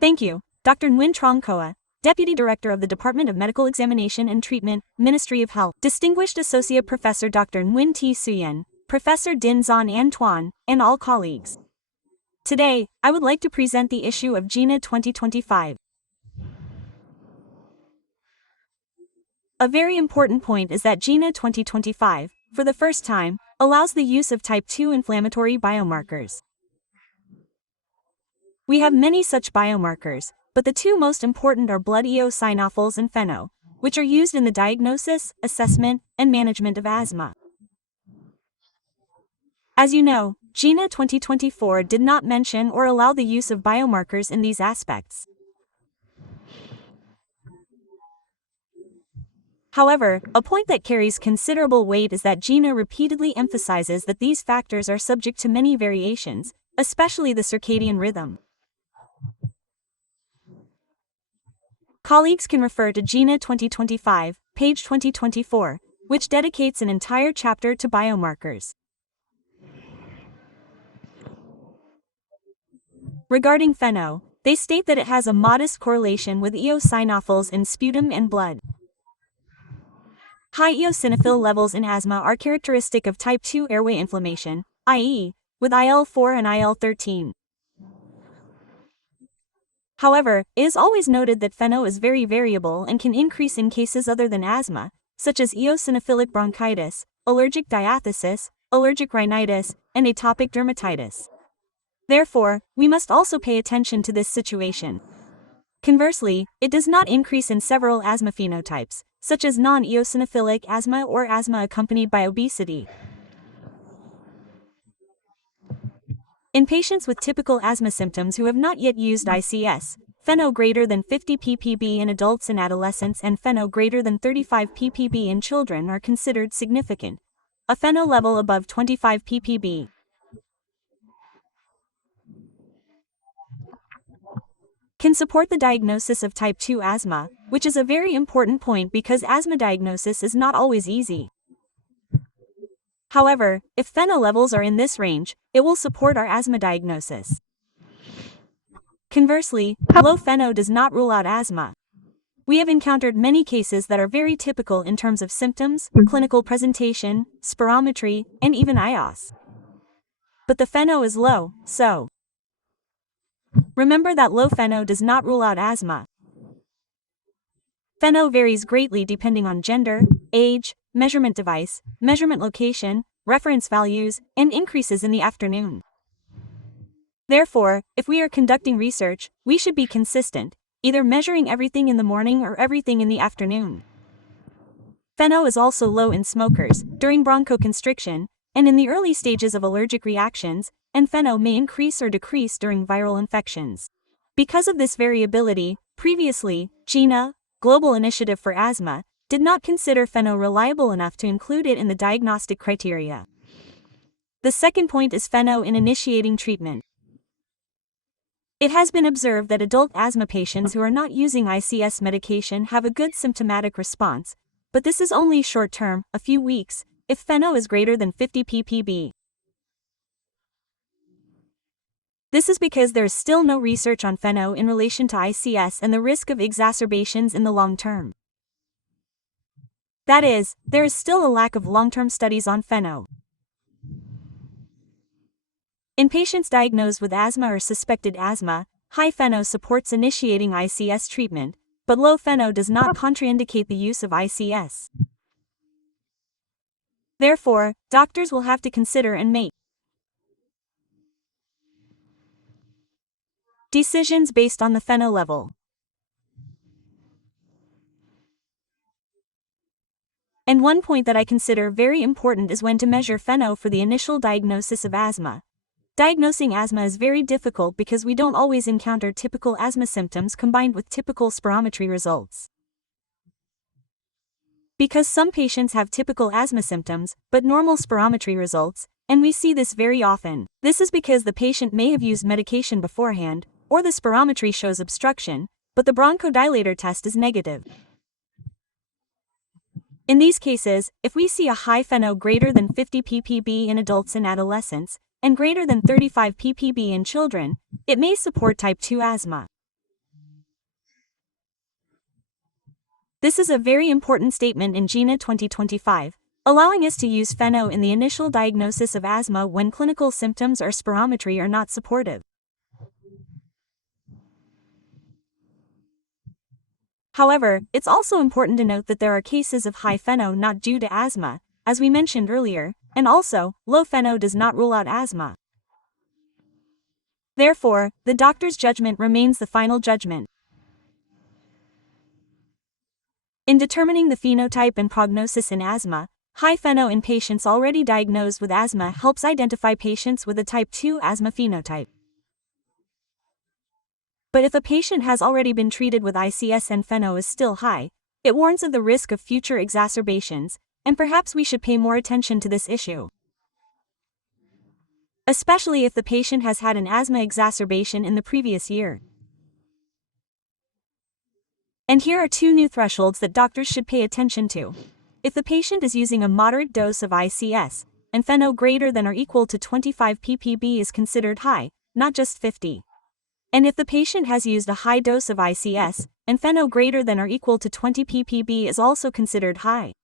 Thank you, Dr. Nguyen Trong KHOA, Deputy Director of the Department of Medical Examination and Treatment, Ministry of Health, Distinguished Associate Professor Dr. Nguyen T. Suyen, Professor Din Zon Antoine, and all colleagues. Today, I would like to present the issue of GINA 2025. A very important point is that GINA 2025, for the first time, allows the use of type 2 inflammatory biomarkers. We have many such biomarkers, but the two most important are blood eosinophils and FeNO, which are used in the diagnosis, assessment, and management of asthma. As you know, GINA 2024 did not mention or allow the use of biomarkers in these aspects. However, a point that carries considerable weight is that GINA repeatedly emphasizes that these factors are subject to many variations, especially the circadian rhythm. Colleagues can refer to GINA 2025, page 2024, which dedicates an entire chapter to biomarkers. Regarding FeNO, they state that it has a modest correlation with eosinophils in sputum and blood. High eosinophil levels in asthma are characteristic of type 2 airway inflammation, i.e., with IL-4 and IL-13. However, it is always noted that FeNO is very variable and can increase in cases other than asthma, such as eosinophilic bronchitis, allergic diathesis, allergic rhinitis, and atopic dermatitis. Therefore, we must also pay attention to this situation. Conversely, it does not increase in several asthma phenotypes, such as non-eosinophilic asthma or asthma accompanied by obesity. In patients with typical asthma symptoms who have not yet used ICS, FeNO greater than 50 ppb in adults and adolescents and FeNO greater than 35 ppb in children are considered significant. A FeNO level above 25 ppb can support the diagnosis of type 2 asthma, which is a very important point because asthma diagnosis is not always easy. However, if FeNO levels are in this range, it will support our asthma diagnosis. Conversely, low FeNO does not rule out asthma. We have encountered many cases that are very typical in terms of symptoms, clinical presentation, spirometry, and even IOS. But the FeNO is low, so remember that low FeNO does not rule out asthma. FeNO varies greatly depending on gender, age, measurement device, measurement location, reference values, and increases in the afternoon. Therefore, if we are conducting research, we should be consistent, either measuring everything in the morning or everything in the afternoon. FeNO is also low in smokers, during bronchoconstriction, and in the early stages of allergic reactions, and FeNO may increase or decrease during viral infections. Because of this variability, previously, GINA, Global Initiative for Asthma, did not consider FeNO reliable enough to include it in the diagnostic criteria. The second point is FeNO in initiating treatment. It has been observed that adult asthma patients who are not using ICS medication have a good symptomatic response, but this is only short-term, a few weeks, if FeNO is greater than 50 ppb. This is because there is still no research on FeNO in relation to ICS and the risk of exacerbations in the long term. That is, there is still a lack of long-term studies on FeNO. In patients diagnosed with asthma or suspected asthma, high FeNO supports initiating ICS treatment, but low FeNO does not contraindicate the use of ICS. Therefore, doctors will have to consider and make decisions based on the FeNO level. And one point that I consider very important is when to measure FeNO for the initial diagnosis of asthma. Diagnosing asthma is very difficult because we don't always encounter typical asthma symptoms combined with typical spirometry results. Because some patients have typical asthma symptoms, but normal spirometry results, and we see this very often. This is because the patient may have used medication beforehand, or the spirometry shows obstruction, but the bronchodilator test is negative. In these cases, if we see a high FeNO greater than 50 ppb in adults and adolescents, and greater than 35 ppb in children, it may support type 2 asthma. This is a very important statement in GINA 2025, allowing us to use FeNO in the initial diagnosis of asthma when clinical symptoms or spirometry are not supportive. However, it's also important to note that there are cases of high FeNO not due to asthma, as we mentioned earlier, and also, low FeNO does not rule out asthma. Therefore, the doctor's judgment remains the final judgment. In determining the phenotype and prognosis in asthma, high FeNO in patients already diagnosed with asthma helps identify patients with a type 2 asthma phenotype. But if a patient has already been treated with ICS and FeNO is still high, it warns of the risk of future exacerbations, and perhaps we should pay more attention to this issue. Especially if the patient has had an asthma exacerbation in the previous year. And here are 2 new thresholds that doctors should pay attention to. If the patient is using a moderate dose of ICS, and FeNO greater than or equal to 25 ppb is considered high, not just 50. And if the patient has used a high dose of ICS, and FeNO greater than or equal to 20 ppb is also considered high.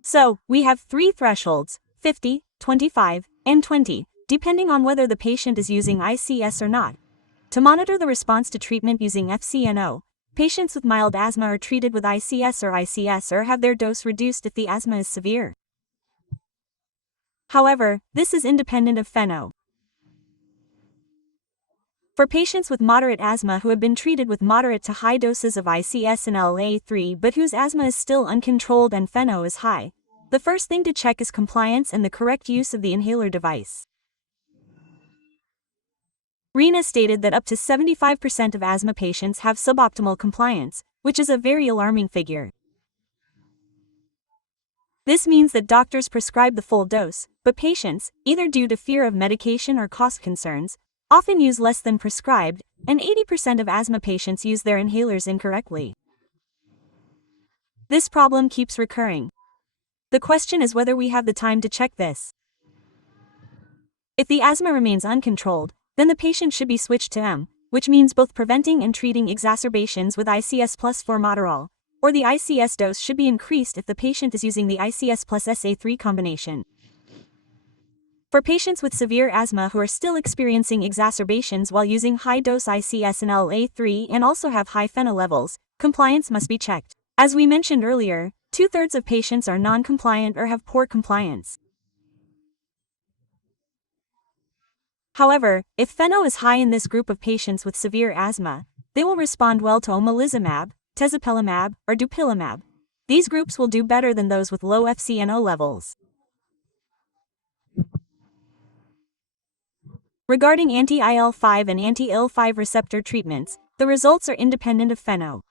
So, we have 3 thresholds, 50, 25, and 20, depending on whether the patient is using ICS or not. To monitor the response to treatment using FCNO, patients with mild asthma are treated with ICS or have their dose reduced if the asthma is severe. However, this is independent of FeNO. For patients with moderate asthma who have been treated with moderate to high doses of ICS and LA3 but whose asthma is still uncontrolled and FeNO is high, the first thing to check is compliance and the correct use of the inhaler device. GINA stated that up to 75% of asthma patients have suboptimal compliance, which is a very alarming figure. This means that doctors prescribe the full dose, but patients, either due to fear of medication or cost concerns, often use less than prescribed, and 80% of asthma patients use their inhalers incorrectly. This problem keeps recurring. The question is whether we have the time to check this. If the asthma remains uncontrolled, then the patient should be switched to M, which means both preventing and treating exacerbations with ICS plus formoterol, or the ICS dose should be increased if the patient is using the ICS plus SA3 combination. For patients with severe asthma who are still experiencing exacerbations while using high-dose ICS and LA3 and also have high FeNO levels, compliance must be checked. As we mentioned earlier, 2/3 of patients are non-compliant or have poor compliance. However, if FeNO is high in this group of patients with severe asthma, they will respond well to omalizumab, tezepelumab, or dupilumab. These groups will do better than those with low FCNO levels. Regarding anti-IL-5 and anti-IL-5 receptor treatments, the results are independent of FeNO.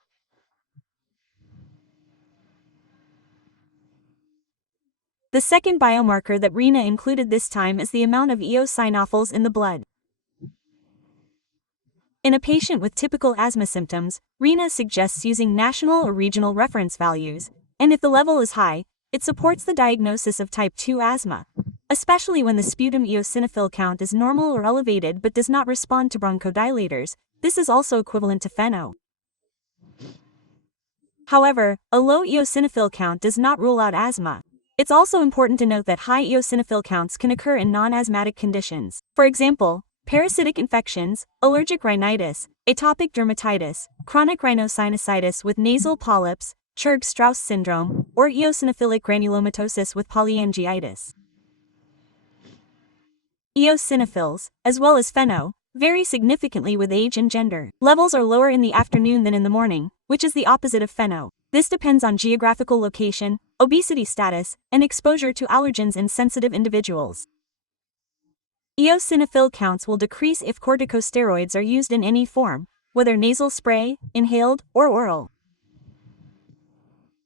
The second biomarker that GINA included this time is the amount of eosinophils in the blood. In a patient with typical asthma symptoms, GINA suggests using national or regional reference values, and if the level is high, it supports the diagnosis of type 2 asthma, especially when the sputum eosinophil count is normal or elevated but does not respond to bronchodilators. This is also equivalent to FeNO. However, a low eosinophil count does not rule out asthma. It's also important to note that high eosinophil counts can occur in non-asthmatic conditions. For example, parasitic infections, allergic rhinitis, atopic dermatitis, chronic rhinosinusitis with nasal polyps, Churg-Strauss syndrome, or eosinophilic granulomatosis with polyangiitis. Eosinophils, as well as FeNO, vary significantly with age and gender. Levels are lower in the afternoon than in the morning, which is the opposite of FeNO. This depends on geographical location, obesity status, and exposure to allergens in sensitive individuals. Eosinophil counts will decrease if corticosteroids are used in any form, whether nasal spray, inhaled, or oral.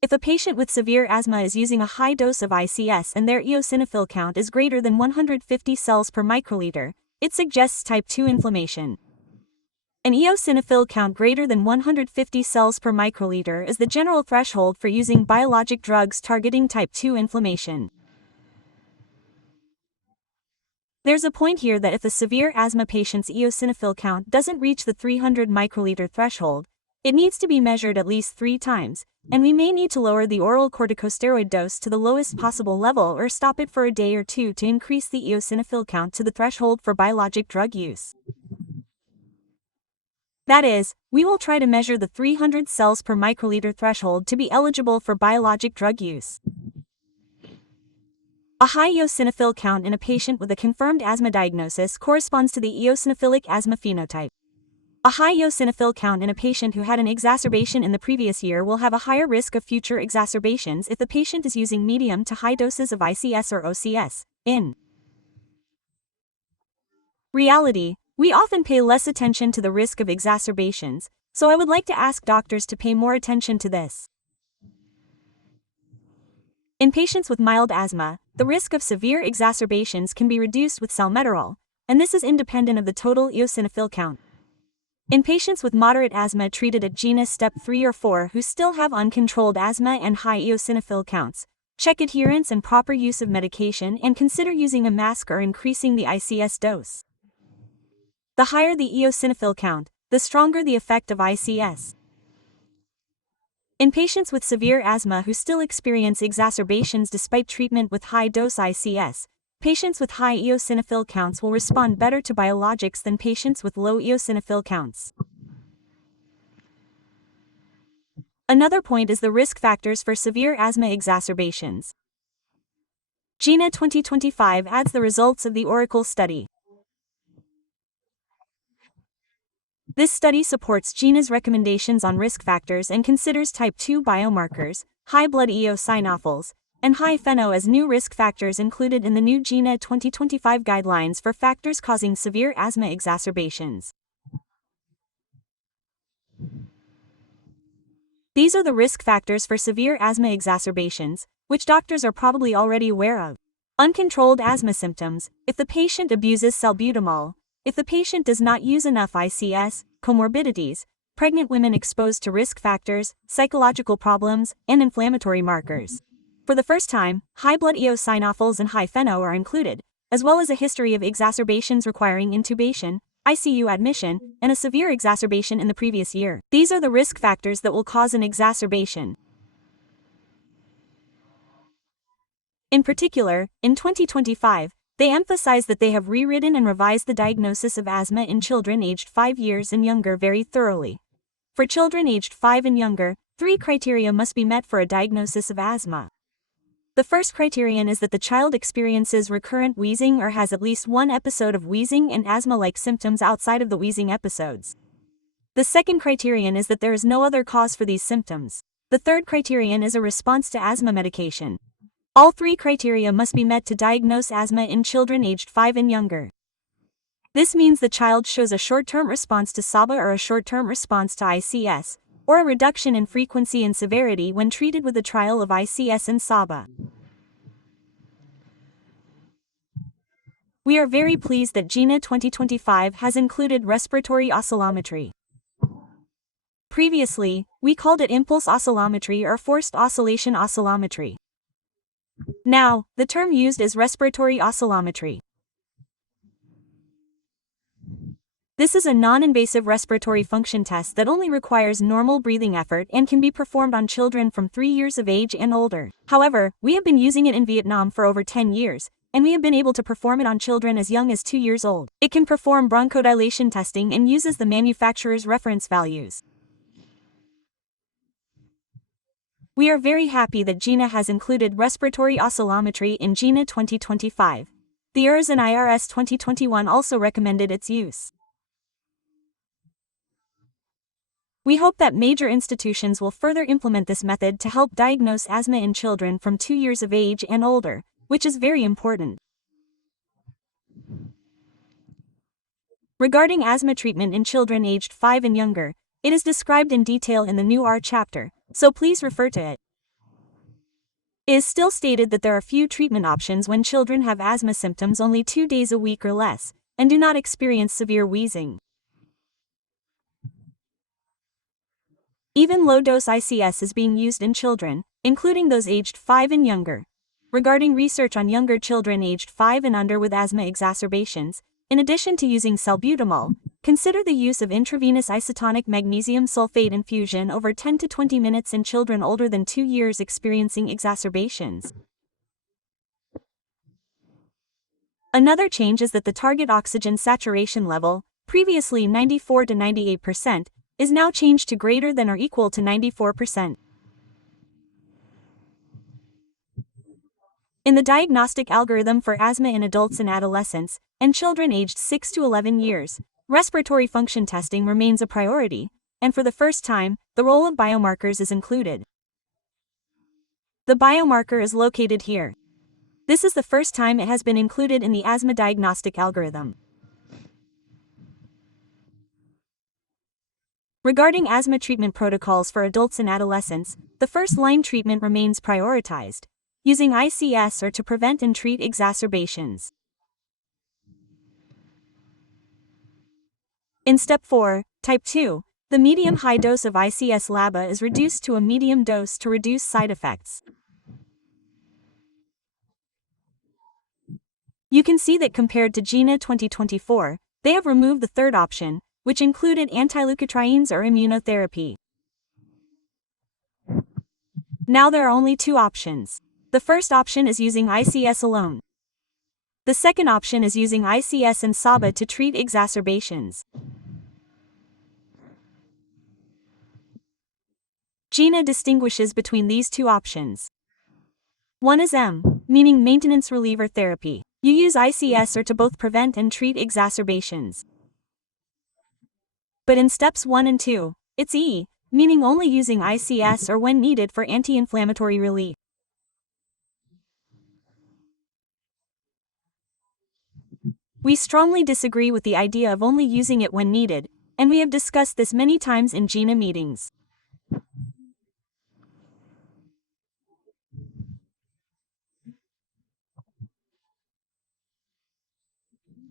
If a patient with severe asthma is using a high dose of ICS and their eosinophil count is greater than 150 cells per microliter, it suggests type 2 inflammation. An eosinophil count greater than 150 cells per microliter is the general threshold for using biologic drugs targeting type 2 inflammation. There's a point here that if a severe asthma patient's eosinophil count doesn't reach the 300 microliter threshold, It needs to be measured at least 3 times, and we may need to lower the oral corticosteroid dose to the lowest possible level or stop it for a day or two to increase the eosinophil count to the threshold for biologic drug use. That is, we will try to measure the 300 cells per microliter threshold to be eligible for biologic drug use. A high eosinophil count in a patient with a confirmed asthma diagnosis corresponds to the eosinophilic asthma phenotype. A high eosinophil count in a patient who had an exacerbation in the previous year will have a higher risk of future exacerbations if the patient is using medium to high doses of ICS or OCS. In reality, we often pay less attention to the risk of exacerbations, so I would like to ask doctors to pay more attention to this. In patients with mild asthma, the risk of severe exacerbations can be reduced with salmeterol, and this is independent of the total eosinophil count. In patients with moderate asthma treated at GINA step 3 or 4 who still have uncontrolled asthma and high eosinophil counts, check adherence and proper use of medication and consider using a mask or increasing the ICS dose. The higher the eosinophil count, the stronger the effect of ICS. In patients with severe asthma who still experience exacerbations despite treatment with high-dose ICS, patients with high eosinophil counts will respond better to biologics than patients with low eosinophil counts. Another point is the risk factors for severe asthma exacerbations. GINA 2025 adds the results of the Oracle study. This study supports GINA's recommendations on risk factors and considers type 2 biomarkers, high blood eosinophils, and high FeNO as new risk factors included in the new GINA 2025 guidelines for factors causing severe asthma exacerbations. These are the risk factors for severe asthma exacerbations, which doctors are probably already aware of. Uncontrolled asthma symptoms: if the patient abuses salbutamol, if the patient does not use enough ICS, comorbidities, pregnant women exposed to risk factors, psychological problems, and inflammatory markers. For the first time, high blood eosinophils and high FeNO are included, as well as a history of exacerbations requiring intubation, ICU admission, and a severe exacerbation in the previous year. These are the risk factors that will cause an exacerbation. In particular, in 2025, they emphasize that they have rewritten and revised the diagnosis of asthma in children aged 5 years and younger very thoroughly. For children aged 5 and younger, 3 criteria must be met for a diagnosis of asthma. The first criterion is that the child experiences recurrent wheezing or has at least one episode of wheezing and asthma-like symptoms outside of the wheezing episodes. The second criterion is that there is no other cause for these symptoms. The third criterion is a response to asthma medication. All 3 criteria must be met to diagnose asthma in children aged 5 and younger. This means the child shows a short-term response to SABA or a short-term response to ICS, or a reduction in frequency and severity when treated with a trial of ICS and SABA. We are very pleased that GINA 2025 has included respiratory oscillometry. Previously, we called it impulse oscillometry or forced oscillation oscillometry. Now, the term used is respiratory oscillometry. This is a non-invasive respiratory function test that only requires normal breathing effort and can be performed on children from 3 years of age and older. However, we have been using it in Vietnam for over 10 years, and we have been able to perform it on children as young as 2 years old. It can perform bronchodilation testing and uses the manufacturer's reference values. We are very happy that GINA has included respiratory oscillometry in GINA 2025. The ERS and IRS 2021 also recommended its use. We hope that major institutions will further implement this method to help diagnose asthma in children from 2 years of age and older, which is very important. Regarding asthma treatment in children aged 5 and younger, it is described in detail in the new R chapter, so please refer to it. It is still stated that there are few treatment options when children have asthma symptoms only 2 days a week or less, and do not experience severe wheezing. Even low-dose ICS is being used in children, including those aged 5 and younger. Regarding research on younger children aged 5 and under with asthma exacerbations, in addition to using salbutamol, Consider the use of intravenous isotonic magnesium sulfate infusion over 10 to 20 minutes in children older than 2 years experiencing exacerbations. Another change is that the target oxygen saturation level, previously 94 to 98%, is now changed to greater than or equal to 94%. In the diagnostic algorithm for asthma in adults and adolescents, and children aged 6 to 11 years, respiratory function testing remains a priority, and for the first time, the role of biomarkers is included. The biomarker is located here. This is the first time it has been included in the asthma diagnostic algorithm. Regarding asthma treatment protocols for adults and adolescents, the first-line treatment remains prioritized, using ICS or to prevent and treat exacerbations. In Step 4, Type 2, the medium-high dose of ICS-LABA is reduced to a medium dose to reduce side effects. You can see that compared to GINA 2024, they have removed the third option, which included antileukotrienes or immunotherapy. Now there are only two options. The first option is using ICS alone. The second option is using ICS and SABA to treat exacerbations. GINA distinguishes between these two options. One is M, meaning maintenance reliever therapy. You use ICS or to both prevent and treat exacerbations. But in steps 1 and 2, it's E, meaning only using ICS or when needed for anti-inflammatory relief. We strongly disagree with the idea of only using it when needed, and we have discussed this many times in GINA meetings.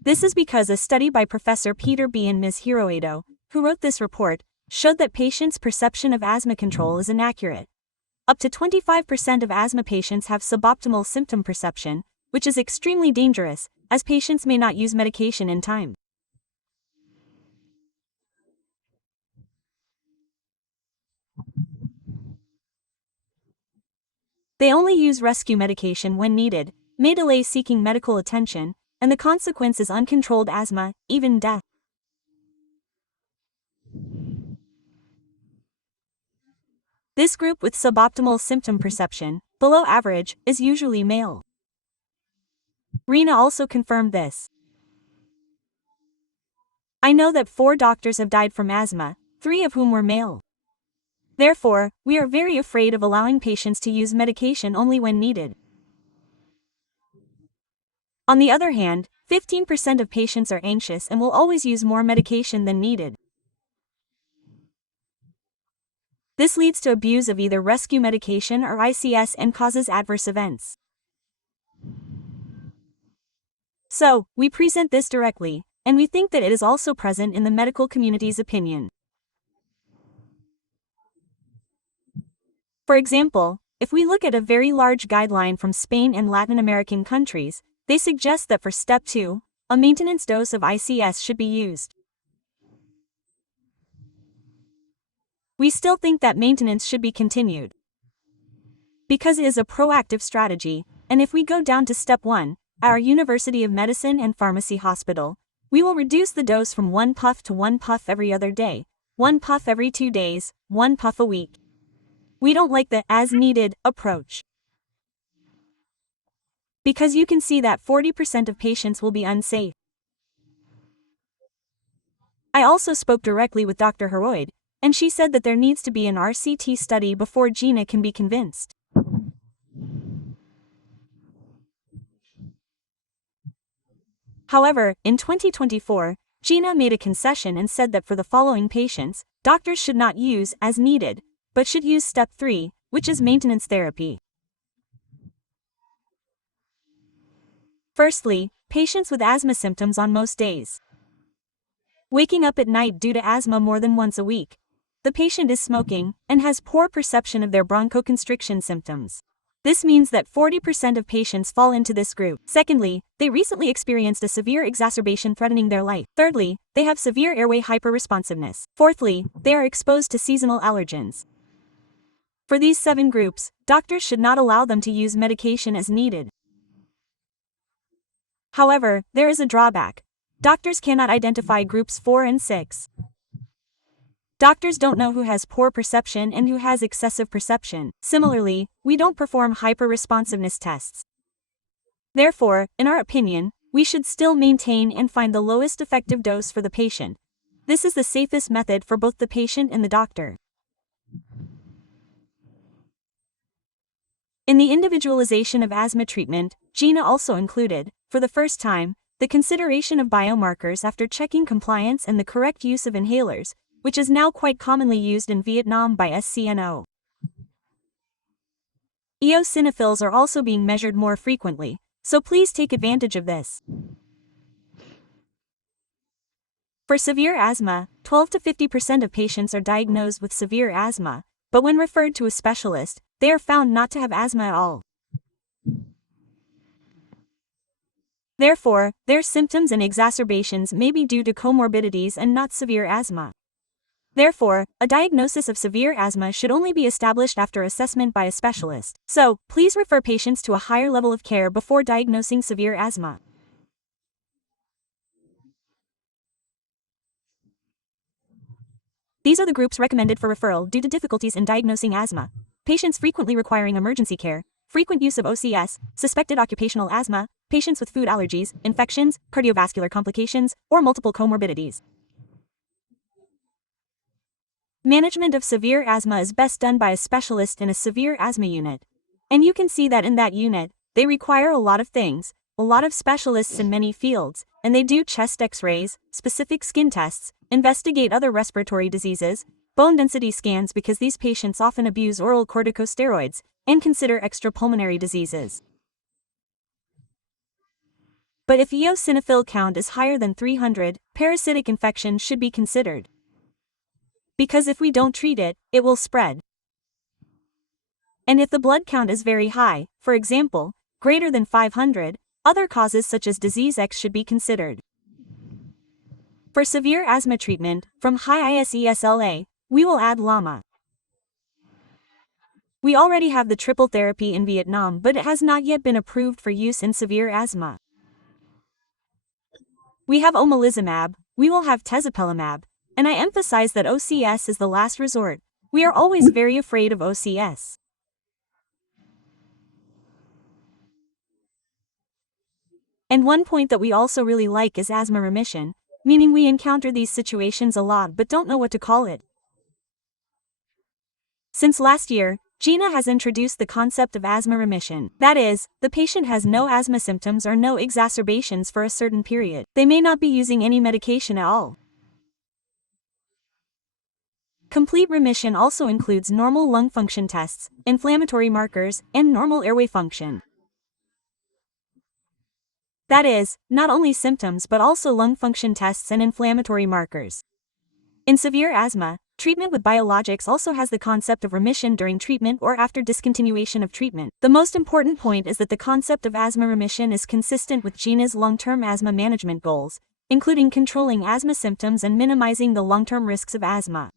This is because a study by Professor Peter B. and Ms. Hiroedo, who wrote this report, showed that patients' perception of asthma control is inaccurate. Up to 25% of asthma patients have suboptimal symptom perception, which is extremely dangerous, as patients may not use medication in time. They only use rescue medication when needed, may delay seeking medical attention, and the consequence is uncontrolled asthma, even death. This group with suboptimal symptom perception, below average, is usually male. Rena also confirmed this. I know that 4 doctors have died from asthma, 3 of whom were male. Therefore, we are very afraid of allowing patients to use medication only when needed. On the other hand, 15% of patients are anxious and will always use more medication than needed. This leads to abuse of either rescue medication or ICS and causes adverse events. So, we present this directly, and we think that it is also present in the medical community's opinion. For example, if we look at a very large guideline from Spain and Latin American countries, they suggest that for Step 2, a maintenance dose of ICS should be used. We still think that maintenance should be continued, because it is a proactive strategy, and if we go down to Step 1, our University of Medicine and Pharmacy Hospital, we will reduce the dose from 1 puff to 1 puff every other day, 1 puff every 2 days, 1 puff a week. We don't like the as-needed approach, because you can see that 40% of patients will be unsafe. I also spoke directly with Dr. Heroid, and she said that there needs to be an RCT study before GINA can be convinced. However, in 2024, GINA made a concession and said that for the following patients, doctors should not use as needed, but should use Step 3, which is maintenance therapy. Firstly, patients with asthma symptoms on most days. Waking up at night due to asthma more than once a week. The patient is smoking and has poor perception of their bronchoconstriction symptoms. This means that 40% of patients fall into this group. Secondly, they recently experienced a severe exacerbation threatening their life. Thirdly, they have severe airway hyperresponsiveness. Fourthly, they are exposed to seasonal allergens. For these 7 groups, doctors should not allow them to use medication as needed. However, there is a drawback. Doctors cannot identify groups 4 and 6. Doctors don't know who has poor perception and who has excessive perception. Similarly, we don't perform hyperresponsiveness tests. Therefore, in our opinion, we should still maintain and find the lowest effective dose for the patient. This is the safest method for both the patient and the doctor. In the individualization of asthma treatment, GINA also included, for the first time, the consideration of biomarkers after checking compliance and the correct use of inhalers, which is now quite commonly used in Vietnam by SCNO. Eosinophils are also being measured more frequently, so please take advantage of this. For severe asthma, 12 to 50% of patients are diagnosed with severe asthma, but when referred to a specialist, they are found not to have asthma at all. Therefore, their symptoms and exacerbations may be due to comorbidities and not severe asthma. Therefore, a diagnosis of severe asthma should only be established after assessment by a specialist. So, please refer patients to a higher level of care before diagnosing severe asthma. These are the groups recommended for referral due to difficulties in diagnosing asthma. Patients frequently requiring emergency care, frequent use of OCS, suspected occupational asthma, patients with food allergies, infections, cardiovascular complications, or multiple comorbidities. Management of severe asthma is best done by a specialist in a severe asthma unit. And you can see that in that unit, they require a lot of things, a lot of specialists in many fields, and they do chest x-rays, specific skin tests, investigate other respiratory diseases, bone density scans because these patients often abuse oral corticosteroids, and consider extrapulmonary diseases. But if eosinophil count is higher than 300, parasitic infection should be considered. Because if we don't treat it, it will spread. And if the blood count is very high, for example, greater than 500, other causes such as disease X should be considered. For severe asthma treatment, from high ISESLA, we will add LAMA. We already have the triple therapy in Vietnam, but it has not yet been approved for use in severe asthma. We have omalizumab, we will have tezepelumab, and I emphasize that OCS is the last resort. We are always very afraid of OCS. And one point that we also really like is asthma remission, meaning we encounter these situations a lot but don't know what to call it. Since last year, GINA has introduced the concept of asthma remission. That is, the patient has no asthma symptoms or no exacerbations for a certain period. They may not be using any medication at all. Complete remission also includes normal lung function tests, inflammatory markers, and normal airway function. That is, not only symptoms but also lung function tests and inflammatory markers. In severe asthma, treatment with biologics also has the concept of remission during treatment or after discontinuation of treatment. The most important point is that the concept of asthma remission is consistent with GINA's long-term asthma management goals, including controlling asthma symptoms and minimizing the long-term risks of asthma.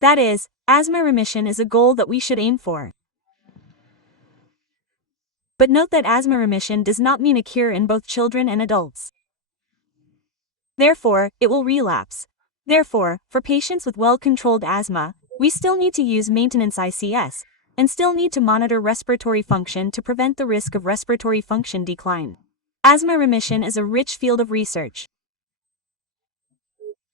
That is, asthma remission is a goal that we should aim for. But note that asthma remission does not mean a cure in both children and adults. Therefore, it will relapse. Therefore, for patients with well-controlled asthma, we still need to use maintenance ICS, and still need to monitor respiratory function to prevent the risk of respiratory function decline. Asthma remission is a rich field of research.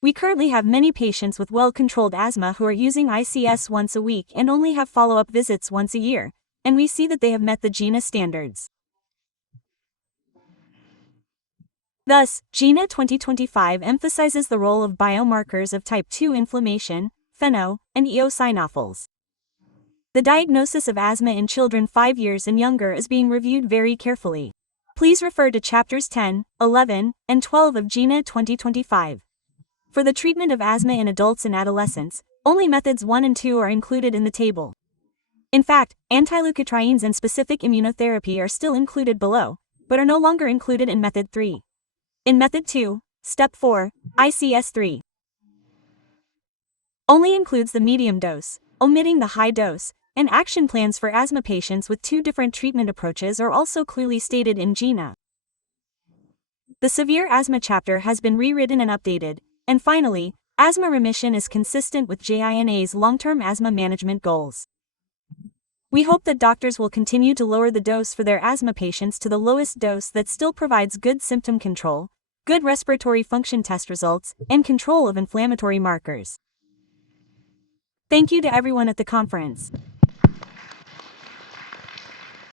We currently have many patients with well-controlled asthma who are using ICS once a week and only have follow-up visits once a year, and we see that they have met the GINA standards. Thus, GINA 2025 emphasizes the role of biomarkers of type 2 inflammation, FeNO, and eosinophils. The diagnosis of asthma in children 5 years and younger is being reviewed very carefully. Please refer to chapters 10, 11, and 12 of GINA 2025. For the treatment of asthma in adults and adolescents, only methods 1 and 2 are included in the table. In fact, anti-leukotrienes and specific immunotherapy are still included below, but are no longer included in Method 3. In Method 2, Step 4, ICS-3 only includes the medium dose, omitting the high dose, and action plans for asthma patients with two different treatment approaches are also clearly stated in GINA. The severe asthma chapter has been rewritten and updated, and finally, asthma remission is consistent with GINA's long-term asthma management goals. We hope that doctors will continue to lower the dose for their asthma patients to the lowest dose that still provides good symptom control, good respiratory function test results, and control of inflammatory markers. Thank you to everyone at the conference.